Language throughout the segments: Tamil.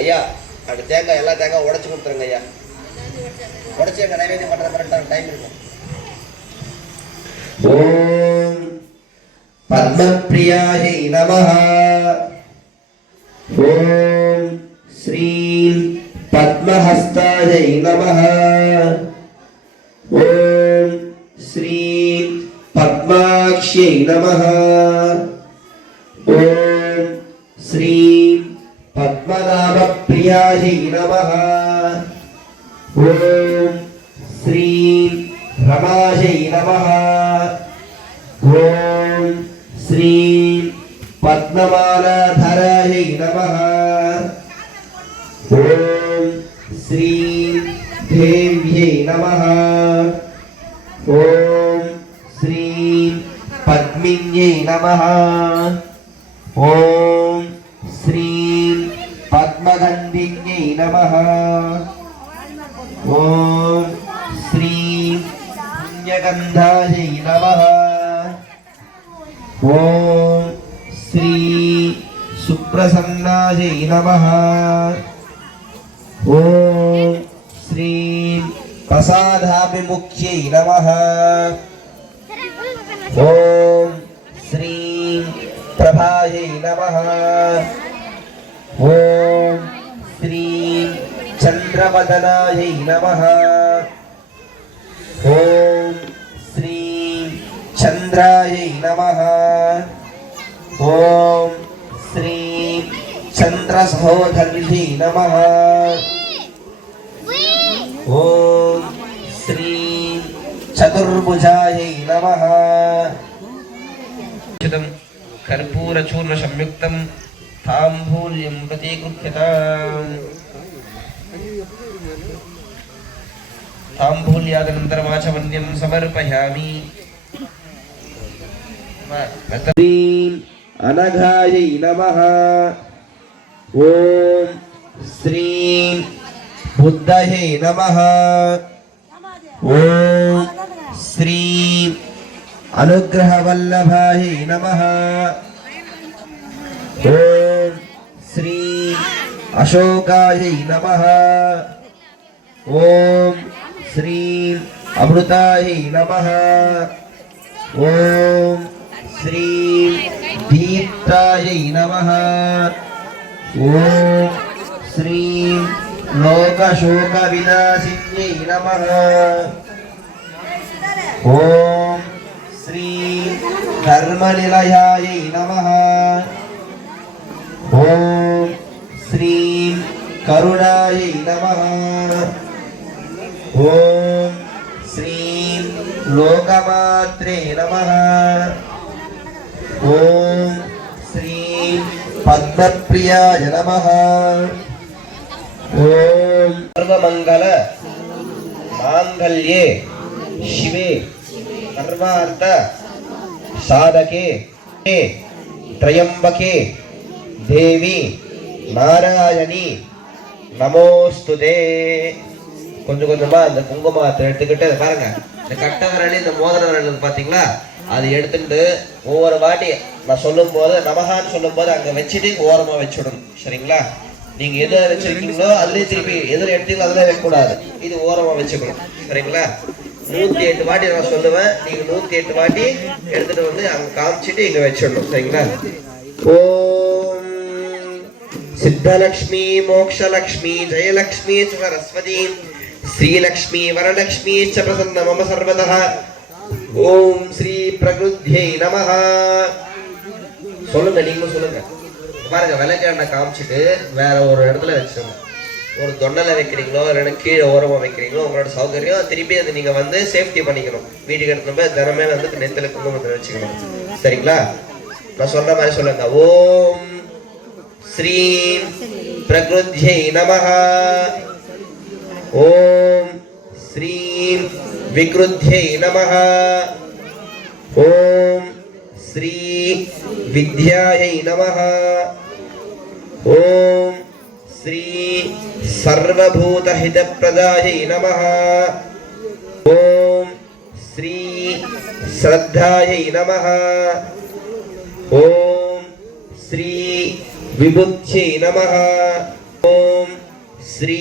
ஐயா அது தேங்காய் எல்லா தேங்காய் உடைச்சு கொடுத்துருங்க ஐயா. உடைச்சி எங்க நைவேத்தியம் பண்ற கரெக்டான டைம் இருக்கும். ஓம் பத்மப்ரியாயை நமஹ. ஓம் ஸ்ரீ பத்மஹஸ்தாயை நமஹ. ஓம் ஸ்ரீ பத்மாக்ஷ்யை நமஹ. ஓம் ஸ்ரீ பத்மநாபப்ரியாயை நமஹ. ஓம் ஸ்ரீ ரமாயை நமஹ. ஓம் ஸ்ரீ பத்மமாலாதராயை நமஹ. ஓம் ஸ்ரீ தேவ்யை நமஹ. ஓம் ஸ்ரீ பத்மின்யை நமஹ. ஓம் ஸ்ரீ பத்மகந்தின்யை நமஹ. ஓம் ஸ்ரீ புண்ணியகந்தாயை நமஹ. ஓம் ஸ்ரீ சுப்ரசன்னாயை நமஹ. ஓம் ஸ்ரீ பிரசாதாபிமுக்யை நமஹ. ஓம் ஸ்ரீ பிரபாயை நமஹ. ஓம் ஸ்ரீ சந்திரவதனாயை நமஹ. ஓம் ஸ்ரீ சந்திராயை நமஹ. ஓம் ஸ்ரீ சந்திரசகோதர்யை நமஹ. ஓம் ஸ்ரீ சதுர்புஜாயை நமஹ. கர்ப்பூரச்சூர்ண சம்யுக்தம் தாம்பூல்யம் பிரதிகృహ్యతాம். தாம்பூல்யாதனந்தரமாச்சமன்யம் சமர்ப்பயாமி. அனகாயை நமஹ. ஓம் ஸ்ரீ புத்தயே நமஹ. ஓம் ஸ்ரீ அனுக்கிரகவல்லபாயை நமஹ. ஓம் ஸ்ரீ அசோகாயை நமஹ. ஓம் ஸ்ரீ அமிர்தாயை நமஹ. ஓம் ஸ்ரீ தீப்தாயை நமஹ. ஓம் ஸ்ரீ லோகசோக விநாசின்யை நமஹ. ஓம் ஸ்ரீ தர்மநிலையாயை நமஹ. ஓம் ஸ்ரீ கருணாயை நமஹ. ஓம் ஸ்ரீ லோகமாத்ரே நமஹ. ஓம் ஸ்ரீ பத்மப்ரியாய நமஹ. ஓம் சர்வமங்கல மாங்கல்யே சிவே சர்வார்த்த சாதகே த்ரயம்பகே தேவி நாராயணி நமோஸ்துதே. கொஞ்சம் கொஞ்சமா அந்த குங்குமத்தை எடுத்துக்கிட்டு பாருங்க, இந்த கட்ட விரல் இந்த மோதிர விரல் பாத்தீங்களா, அது எடுத்துட்டு ஒவ்வொரு வாட்டி நான் சொல்லும் போது நமகான்னு சொல்லும் போது அங்க வச்சுட்டு ஓரமா வச்சுடணும். சரிங்களா? நீங்க எதை வச்சிருக்கீங்களோ அதுலயே திருப்பி எதில் எடுத்தீங்களோ அதுல வைக்க கூடாது, இது ஓரமா வச்சுக்கணும். சரிங்களா? 108 வாட்டி நான் சொல்லுவேன், நீங்க 108 வாட்டி எடுத்துட்டு வந்து அங்க காமிச்சிட்டு இங்க வச்சிடணும். சரிங்களா? ஓம் சித்தலக்ஷ்மி மோக்ஷலக்ஷ்மி ஜெயலக்ஷ்மி சரஸ்வதி ஸ்ரீலக்ஷ்மி வரலக்ஷ்மி ச பிரசன்ன மம சர்வதः. ஓம் ஸ்ரீ பிரகிருத்யை நமஹ. சொல்லுங்க, நீங்களும் சொல்லுங்க. பாருங்க, விளக்கெண்ணெய் காமிச்சிட்டு வேற ஒரு இடத்துல வச்சிருங்க. ஒரு தொண்டலை வைக்கிறீங்களோ இல்லைன்னா கீழே ஓரமா வைக்கிறீங்களோ உங்களோட சௌகரியம். திருப்பி அது நீங்க வந்து சேஃப்டி பண்ணிக்கணும். வீட்டுக்கு எடுத்து போய் தினமே வந்து நெத்தில குங்குமத்தில் வச்சுக்கணும். சரிங்களா? நான் சொல்ற மாதிரி சொல்லுங்க. ஓம் ஸ்ரீ பிரகிருத்யை நமஹ. ஓம் श्रीं विकृध्यै नमः। ॐ श्री विद्यायै नमः। ॐ श्री सर्वभूतहितप्रदायै नमः। ॐ श्री श्रद्धायै नमः। ॐ श्री विबुद्ध्यै नमः। ॐ श्री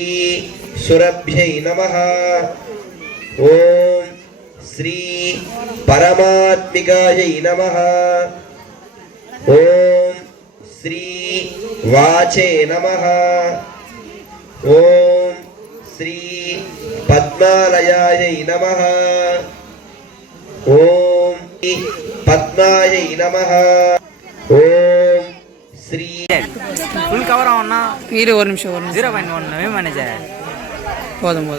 सुरभ्यै नमः। ॐ श्री परमात्मिकायै नमः। ॐ श्री वाचे नमः। ॐ श्री पद्मालयायै नमः। ॐ पद्मायै नमः। ॐ श्री फुल कवर ஆவனா இரு ஒரு நிமிஷம் 0.1 மேனேஜர் போதும்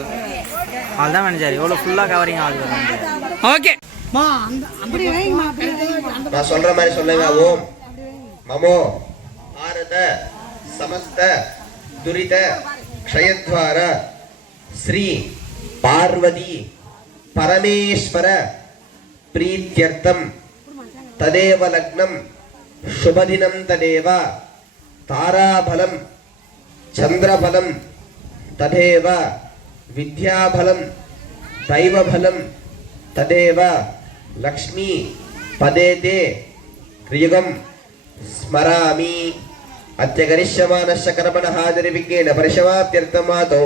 அதான் மேனேஜர் எவ்வளவு ஃபுல்லா கவரிங் ஆகுது ஓகே மா அப்படி வைங்க நான் சொல்ற மாதிரி சொல்லுங்க. ஓம் நமோ ஆரத சமஸ்த துரித க்ஷயத்வார ஸ்ரீ பார்வதி பரமேஸ்வர பிரீத்யர்த்தம் ததேவ லக்னம் शुभदिनं तदेव ताराबलं चंद्रबलं तदेव विद्याबलं दैवबलं तदेव लक्ष्मी पदेते क्रियुगं स्मरामि। अत्यगरिष्यमानस्य कर्मणः हाजरिविज्ञेन परिशमाप्त्यर्थमादौ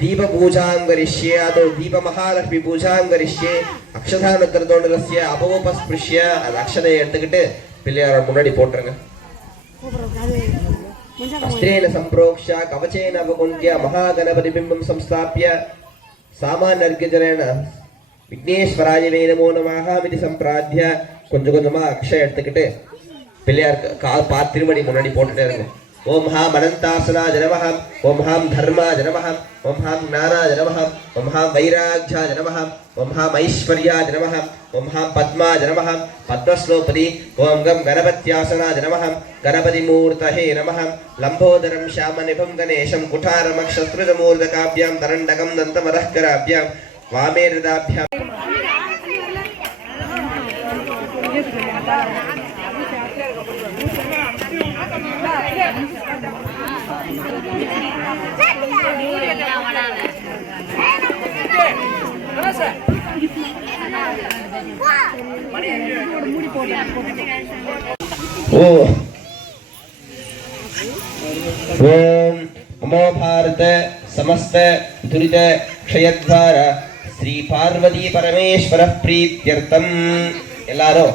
दीपपूजां करिष्ये। आदौ दीपमहालक्ष्मी पूजां करिष्ये। अक्षधानकर्दोणस्य अपवोपस्पृश्य अक्षते எடுத்துக்கிட்டு பிள்ளையாரோட முன்னாடி போட்டுருங்க. अस्त्रेण संप्रोक्ष्य कवचेन अवकुण्ठ्य महागणपति बिम्बं संस्थाप्य सामान्यर्घ्यजलेन विघ्नेश्वराय वे नमो नमः इति संप्राध्य கொஞ்சம் கொஞ்சமா அக்ஷயம் எடுத்துக்கிட்டு பிள்ளையார் கால் திருவடி முன்னாடி போட்டுட்டே இருங்க. ओम हां अनंतासनाय नमः। ओम हां धर्माय नमः। ओम हां ज्ञानाय नमः। ओम हां वैराग्याय नमः। ओम हां ऐश्वर्याय नमः। ओम हां पद्माय नमः पद्मश्लोपति। ओम गं गणपत्यासनाय नमः गणपतिमूर्तये नमः। लंबोदरं श्यामनिभं गणेशं कुठारमक्षस्त्रजमूर्धकाभ्यां तरण्डकं दन्तमदःकराभ्यां वामेरदाभ्यां ओम नमो भारत समस्त दुरित क्षयद्वार श्री पार्वती परमेश्वर प्रीत्यर्थम எல்லாரும்